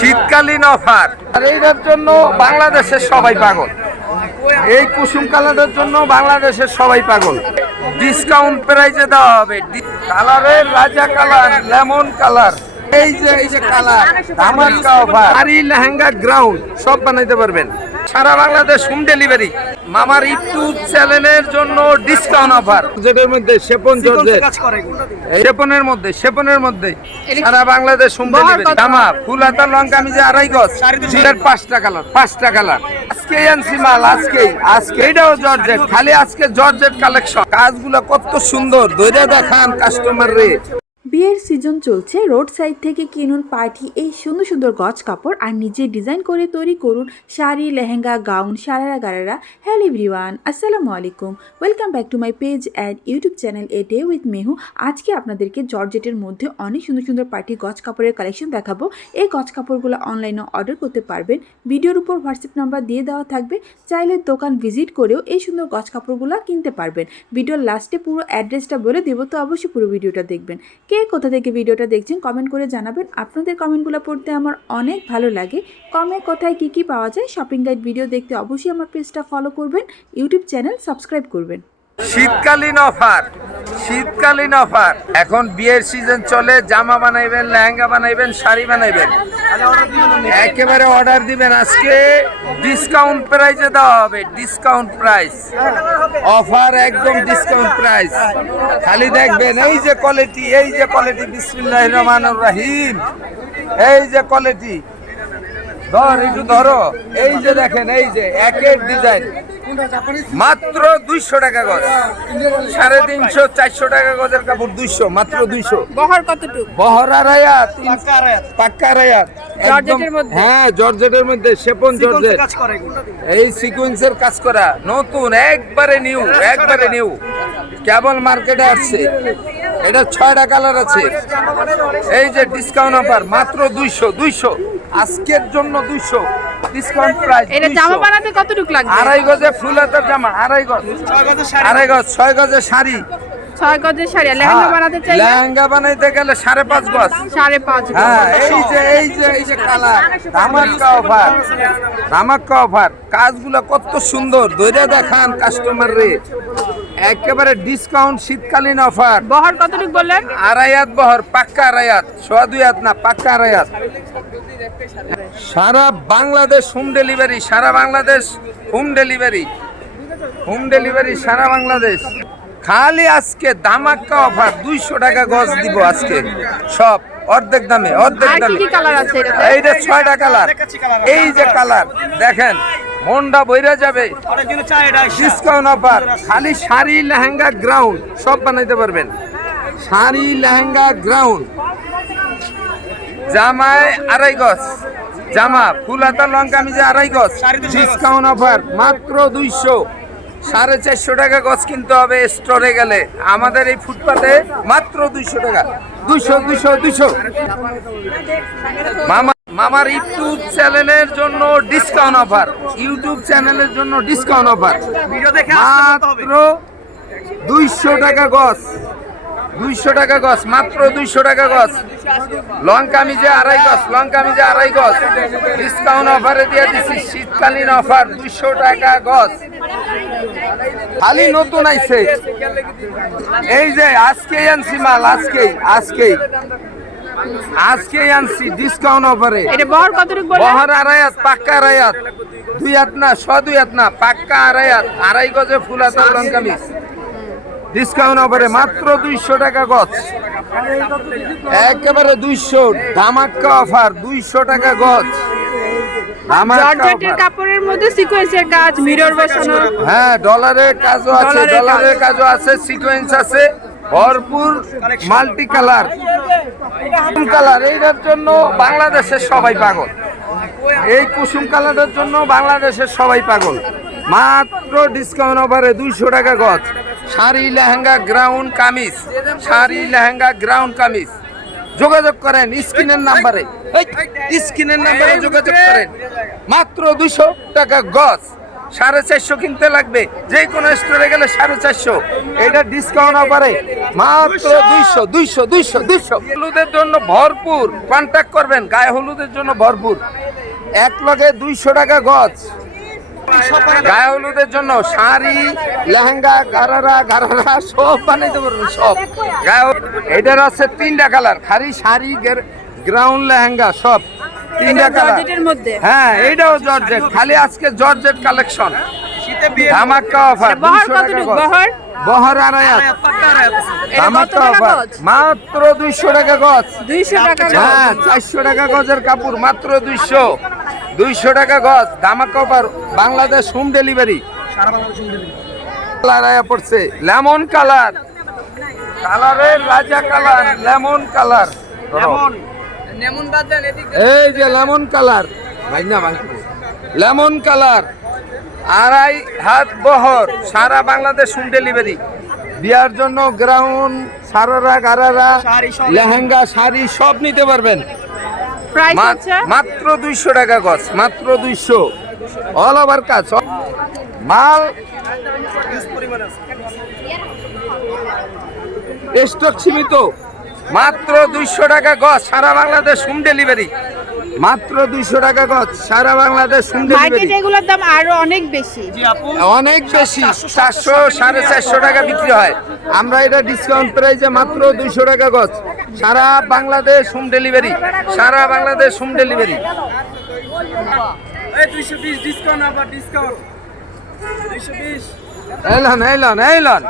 শীতকালীন অফার। আর এইটার জন্য বাংলাদেশের সবাই পাগল। এই কুসুম কালারের জন্য বাংলাদেশের সবাই পাগল। ডিসকাউন্ট প্রাইজে দেওয়া হবে। কালারের রাজা কালার লেমন কালার এই যে এই যে কালার ধামাকা অফার আরি লেহেঙ্গা গ্রাউন্ড সব বানাইতে পারবেন। সারা বাংলাদেশ হোম ডেলিভারি মামার ইউটিউব চ্যানেলের জন্য ডিসকাউন্ট অফার যেটার মধ্যে সেপন জর্জেট সেপনের মধ্যে সেপনের মধ্যে। সারা বাংলাদেশ হোম ডেলিভারি জামা ফুল হাতা লঙ্কা আমি যে আড়াই গজ। সেটার পাঁচটা কালার পাঁচটা কালার। আজকে আনছি মাল আজকে আজকে। এটাও জর্জেট খালি আজকে জর্জেট কালেকশন কাজগুলো কত সুন্দর। দৈরা দেখান কাস্টমার রে। বিয়ের সিজন চলছে রোড সাইড থেকে কিনুন পার্টি, এই সুন্দর সুন্দর গজ কাপড় আর নিজে ডিজাইন করে তৈরি করুন sari, lehenga gown sharara gharara. Hello everyone আসসালামু আলাইকুম। Welcome back to my page and YouTube channel a day with Mehu আজকে আপনাদেরকে জর্জেটের মধ্যে অনেক সুন্দর সুন্দর পার্টি গজ কাপড়ের কালেকশন দেখাবো। এই গজ কাপড়গুলো অনলাইনে অর্ডার করতে পারবেন। ভিডিওর উপর হোয়াটসঅ্যাপ নাম্বার দিয়ে দেওয়া থাকবে। চাইলে দোকান ভিজিট করেও এই সুন্দর গজ কাপড়গুলো কিনতে পারবেন। ভিডিওর লাস্টে পুরো অ্যাড্রেসটা বলে দেবো, তো অবশ্যই পুরো ভিডিওটা দেখবেন। কে কোথা থেকে ভিডিওটা দেখছেন কমেন্ট করে জানাবেন। আপনাদের কমেন্টগুলো পড়তে আমার অনেক ভালো লাগে। কমে কোথায়, কি কি পাওয়া যায় শপিং গাইড ভিডিও দেখতে অবশ্যই আমার পেজটা ফলো করবেন ইউটিউব চ্যানেল সাবস্ক্রাইব করবেন। শীতকালীন অফার শীতকালীন অফার। এখন বিয়ের সিজন চলে, জামা বানাইবেন, লেহেঙ্গা বানাইবেন, শাড়ি বানাইবেন। একেবারে অর্ডার দিবেন, আজকে ডিসকাউন্ট প্রাইসে দেওয়া হবে ডিসকাউন্ট প্রাইস অফার একদম ডিসকাউন্ট প্রাইস খালি দেখবেন, এই যে কোয়ালিটি এই যে কোয়ালিটি বিসমিল্লাহ রহমানুর রাহিম। এই যে কোয়ালিটি ধর একটু ধরো। এই যে দেখেন এই যে একের ডিজাইন মাত্র দুইশো টাকা গজ। সাড়ে তিনশো চারশো টাকা গজের কাপড় দুইশো মাত্র দুইশো। বহর কতটুকু? বহরা রায়াত পাক্কা মধ্যে? হ্যাঁ জর্জেটের মধ্যে সেপন জর্জেট। এই সিকোয়েন্সের কাজ করা। নতুন একবারে নিউ একবারে নিউ। কেবল মার্কেটে আসছে। এটা ছয়টা কালার আছে। এই যে ডিসকাউন্ট অফার মাত্র দুইশো দুইশো। আজকের জন্য দুইশো। ডিসকাউন্ট প্রাইস এটা জামা বানাতে কতটুকু লাগবে? আড়াই গজে ফুল হাতের জামা আড়াই গজ। আড়াই গজ ছয় গজে শাড়ি। ছয় গজের শাড়ি। লেহেঙ্গা হ্যাঁ, বানাতে লেহেঙ্গা বানাইতে গেলে সাড়ে পাঁচ গজ। সাড়ে পাঁচ হ্যাঁ এই যে এই যে এই যে কালার। ধামাক্কা অফার। ধামাক্কা অফার। কাজগুলো কত সুন্দর। দৈরা দেখান কাস্টমার রে। একেবারে ডিসকাউন্ট শীতকালীন অফার। বহর কতটুকু বললেন? আড়াইয়াত বহর পাক্কা আড়াইয়াত সোয়া দুই হাত না পাক্কা আড়াইয়াত সারা বাংলাদেশ হোম ডেলিভারি সারা Bangladesh home delivery. Home delivery সারা বাংলাদেশ। খালি আজকে দামাক্কা অফার দুইশো টাকা গজ দিব আজকে। সব অর্ধেক দামে অর্ধেক দামে। কালার আছে এইটা ছয়টা কালার। এই যে কালার দেখেন মনটা বইরা যাবে। ডিসকাউন্ট অফার খালি শাড়ি লেহেঙ্গা গ্রাউন্ড সব বানাইতে পারবেন। শাড়ি লেহেঙ্গা গ্রাউন্ড জামায় আড়াই গজ। জামা ফুল হাতা লঙ্কা যে আড়াই গজ। ডিসকাউন্ট অফার মাত্র দুইশো। সাড়ে চারশো টাকা গজ কিনতে হবে স্টোরে গেলে। আমাদের এই ফুটপাতে মাত্র দুইশো টাকা। দুইশো দুইশো দুইশো। মামা মামার ইউটিউব চ্যানেলের জন্য ডিসকাউন্ট অফার ইউটিউব চ্যানেলের জন্য ডিসকাউন্ট অফার মাত্র দুইশো টাকা গজ। দুইশো টাকা গছ মাত্র দুইশো টাকা গছ। লঙ্কা মিজে আড়াই গছ লঙ্কা মিজে আড়াই গছ। ডিসকাউন্ট অফারে দিয়ে দিছি শীতকালীন অফার দুইশো টাকা গছ। খালি নতুন আইছে। এই যে আজকেই আনছি মাল আজকেই আজকেই। আজকেই আনছি ডিসকাউন্ট অফারে বহর আড়াইয়াত পাক্কা আড়াইয়াত। দুই হাত না ছ দুই হাত না পাক্কা আড়াইয়াত। আড়াই গজে ফুল হাতের লঙ্কা মিস ডিসকাউন্ট অফারে মাত্র দুইশো টাকা গছ একেবারে দুইশো। ধামাক্কা অফার দুইশো টাকা গছ ধামাক্কা জর্জেটের কাপড়ের মধ্যে সিকোয়েন্সের কাজ মিরর বসানো। হ্যাঁ ডলারের কাজও আছে ডলারের কাজও আছে সিকোয়েন্স আছে। ভরপুর মাল্টি কালার কালার এইটার জন্য বাংলাদেশের সবাই পাগল। এই কুসুম কালারের জন্য বাংলাদেশের সবাই পাগল। মাত্র ডিসকাউন্ট অফারে দুইশো টাকা গজ। শাড়ি, লেহেঙ্গা গ্রাউন্ড কামিজ। শাড়ি, লেহেঙ্গা গ্রাউন্ড কামিজ। যোগাযোগ করেন স্ক্রিনের নাম্বারে। স্ক্রিনের নাম্বারে যোগাযোগ করেন। মাত্র দুশো টাকা গজ। সাড়ে চারশো কিনতে লাগবে। যে কোনো স্টোরে গেলে সাড়ে চারশো। এটা ডিসকাউন্ট অফারে মাত্র দুইশো দুইশো দুইশো দুইশো। হলুদের জন্য ভরপুর। কন্ট্যাক্ট করবেন। গায়ে হলুদের জন্য ভরপুর। এক লগে দুইশো টাকা গজ। গায়ে হলুদের জন্য শাড়ি লেহেঙ্গা গারারা গারারা সব বানাইতে পারবেন সব। গায়ে এটার আছে তিনটা কালার খালি শাড়ি গ্রাউন্ড লেহেঙ্গা সব। তিনটা কালার। হ্যাঁ এইটাও জর্জেট খালি আজকে জর্জেট কালেকশন। ধামাক্কা অফার বহর আড়াই ধামাক্কা অফার। মাত্র দুইশো টাকা গজ। দুইশো টাকা হ্যাঁ চারশো টাকা গজের কাপড় মাত্র দুইশো। দুইশো টাকা গজ ধামাক্কা offer Bangladesh home delivery colour আয়া পড়ছে লেমন কালার কালারের রাজা কালার লেমন কালার এই যে লেমন কালার ভাই না লেমন কালার আড়াই হাত বহর সারা বাংলাদেশ হোম ডেলিভারি বিয়ার জন্য গ্রাউন্ড সারারা গারারা লেহেঙ্গা শাড়ি সব নিতে পারবেন। প্রাইস হচ্ছে? মাত্র দুইশো টাকা গছ মাত্র দুইশো। অল ওভার কাজ মাল স্টক সীমিত। মাত্র দুইশো টাকা গছ সারা বাংলাদেশ হোম ডেলিভারি মাত্র দুইশো টাকা গছ সারা বাংলাদেশ হোম ডেলিভারি মার্কেটে এগুলোর দাম আরও অনেক বেশি। অনেক বেশি চারশো সাড়ে চারশো টাকা বিক্রি হয়। আমরা এটা ডিসকাউন্ট প্রাইসে মাত্র দুইশো টাকা গছ। সারা বাংলাদেশ হোম ডেলিভারি সারা বাংলাদেশ হোম ডেলিভারি। এলন এলন এলন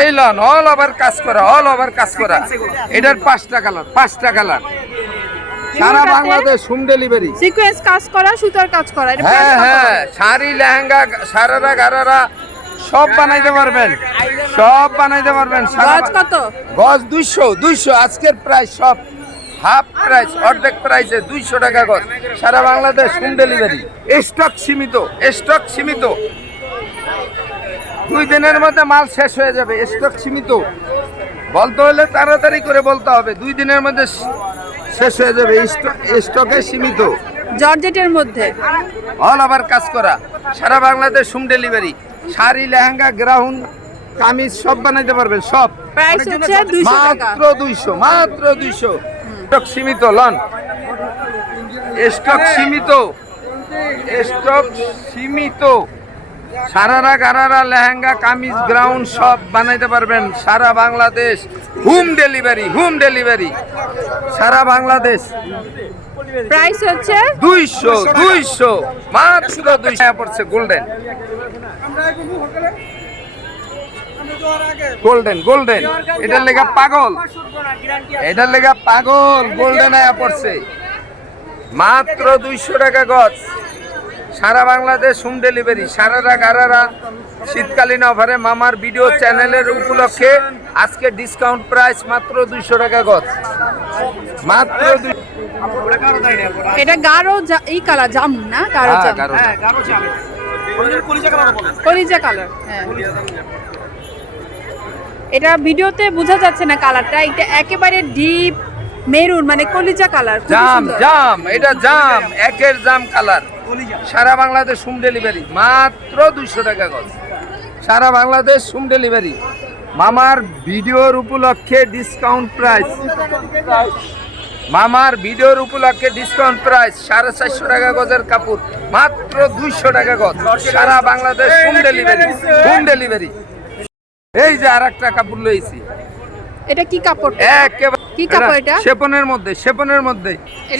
এইলন অল ওভার কাজ করা অল ওভার কাজ করা এটার পাঁচটা কালার পাঁচটা কালার সারা বাংলাদেশ হোম ডেলিভারি। সিকোয়েন্স কাজ করা সুতার কাজ করা হ্যাঁ হ্যাঁ শাড়ি লেহেঙ্গা সারারা গারারা সব বানাইতে পারবেন। সব বানাইতে পারবেন। গজ কত? গজ দুইশো দুইশো। আজকের প্রাইস সব। হাফ প্রাইস অর্ধেক প্রাইসে দুইশো টাকা গজ। সারা বাংলাদেশ হোম ডেলিভারি স্টক সীমিত স্টক সীমিত। দুই দিনের মধ্যে মাল শেষ হয়ে যাবে স্টক সীমিত। বলতে হলে তাড়াতাড়ি করে বলতে হবে দুই দিনের মধ্যে শেষ হয়ে যাবে স্টক- স্টকে সীমিত। জর্জেটের মধ্যে। অল ওভার কাজ করা। সারা Bangladesh home delivery sari lehenga gown kameez সব বানাইতে পারবেন সব। প্রাইস হচ্ছে দুইশো টাকা। মাত্র দুইশো মাত্র দুইশো। স্টক সীমিত লন। স্টক সীমিত। স্টক সীমিত। সারারা গারারা লেহেঙ্গা কামিজ গ্রাউন্ড সব বানাইতে পারবেন সারা Bangladesh. Home delivery home delivery. সারা বাংলাদেশ। প্রাইস হচ্ছে দুইশো দুইশো মাত্র দুইশো। পড়ছে গোল্ডেন। গোল্ডেন গোল্ডেন এটার লেগা পাগল। এটার লেগা পাগল গোল্ডেন আয়া পড়ছে। মাত্র দুইশো টাকা গজ। সারা বাংলাদেশ হোম ডেলিভারি। সারারা গারারা শীতকালীন অফারে মামার ভিডিও চ্যানেলের উপলক্ষে আজকে ডিসকাউন্ট প্রাইস মাত্র দুইশো টাকা গজ। মাত্র এটা গাঢ় এই কালার জামুন না? গাঢ় হ্যাঁ, জামুন কলিজা কালার হ্যাঁ। এটা ভিডিওতে বোঝা যাচ্ছে না কালারটা এটা একেবারে ডিপ মেরুন মানে কলিজা কালার জাম জাম এটা জাম একের জাম কালার সারা বাংলাদেশ হোম ডেলিভারি মাত্র দুইশো টাকা গজ। সারা বাংলাদেশ হোম ডেলিভারি মামার ভিডিওর উপলক্ষে ডিসকাউন্ট প্রাইস মামার ভিডিওর উপলক্ষে ডিসকাউন্ট প্রাইস সাড়ে চারশো টাকা গজের কাপড়, মাত্র দুইশো টাকা গজ। সারা Bangladesh home delivery home delivery এই যে আর একটা কাপড় লইছি। এটা কি কাপড়? একেবারে কি কাপড় এটা? সেপনের মধ্যে সেপনের মধ্যে।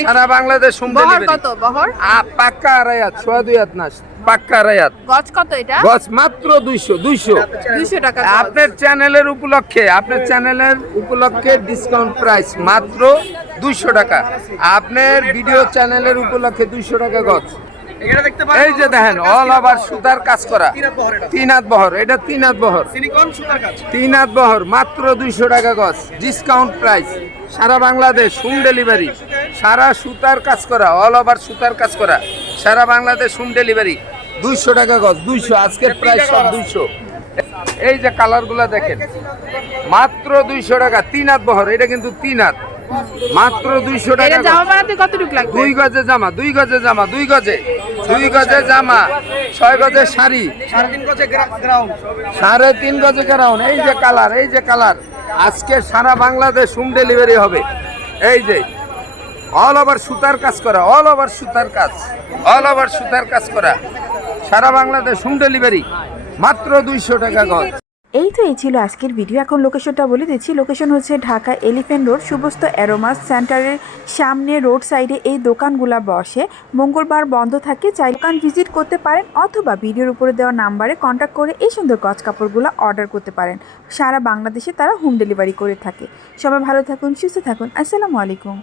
সারা বাংলাদেশ হোম বহর ডেলিভারি। কত? বহর? আ পাক্কা আড়াইয়াত সোয়া দুই হাত না পাক্কা আড়াইয়াত গজ কত এটা? গছ মাত্র দুইশো দুইশো। দুইশো টাকা আপনার চ্যানেলের উপলক্ষে আপনার চ্যানেলের উপলক্ষে ডিসকাউন্ট প্রাইস মাত্র দুইশো টাকা। আপনার ভিডিও চ্যানেলের উপলক্ষে দুইশো টাকা গছ এই যে দেখেন অল ওভার সুতার কাজ করা। তিন হাত বহর এটা তিন হাত বহর। তিন হাত বহর মাত্র দুইশো টাকা গজ ডিসকাউন্ট প্রাইস সারা বাংলাদেশ হোম ডেলিভারি সারা সুতার কাজ করা অল ওভার সুতার কাজ করা। সারা বাংলাদেশ হোম ডেলিভারি দুইশো টাকা গজ দুইশো আজকের প্রাইস সব দুইশো। এই যে কালারগুলো দেখেন মাত্র দুইশো টাকা তিন হাত বহর এটা কিন্তু তিন হাত। মাত্র দুইশো টাকা দুই গজে জামা দুই গজে জামা দুই গজে। দুই গজে জামা ছয় গজে শাড়ি। সাড়ে তিন গজে গ্রাউন্ড এই যে কালার এই যে কালার। আজকে সারা বাংলাদেশ হোম ডেলিভারি হবে। এই যে অল ওভার সুতার কাজ করা অল ওভার সুতার কাজ অল ওভার সুতার কাজ করা। সারা বাংলাদেশ হোম ডেলিভারি মাত্র দুইশো টাকা গজ। এই তো এই ছিল আজকের ভিডিও এখন লোকেশনটা বলে দিচ্ছি। লোকেশন হচ্ছে ঢাকা এলিফ্যান্ট রোড সুবস্ত অ্যারোমাস সেন্টারের সামনে রোড সাইডে এই দোকানগুলা বসে। মঙ্গলবার বন্ধ থাকে চাই দোকান ভিজিট করতে পারেন অথবা ভিডিওর উপরে দেওয়া নাম্বারে কন্ট্যাক্ট করে এই সুন্দর গজ কাপড়গুলো অর্ডার করতে পারেন। সারা বাংলাদেশে তারা হোম ডেলিভারি করে থাকে। সবাই ভালো থাকুন, সুস্থ থাকুন। আসসালামু আলাইকুম।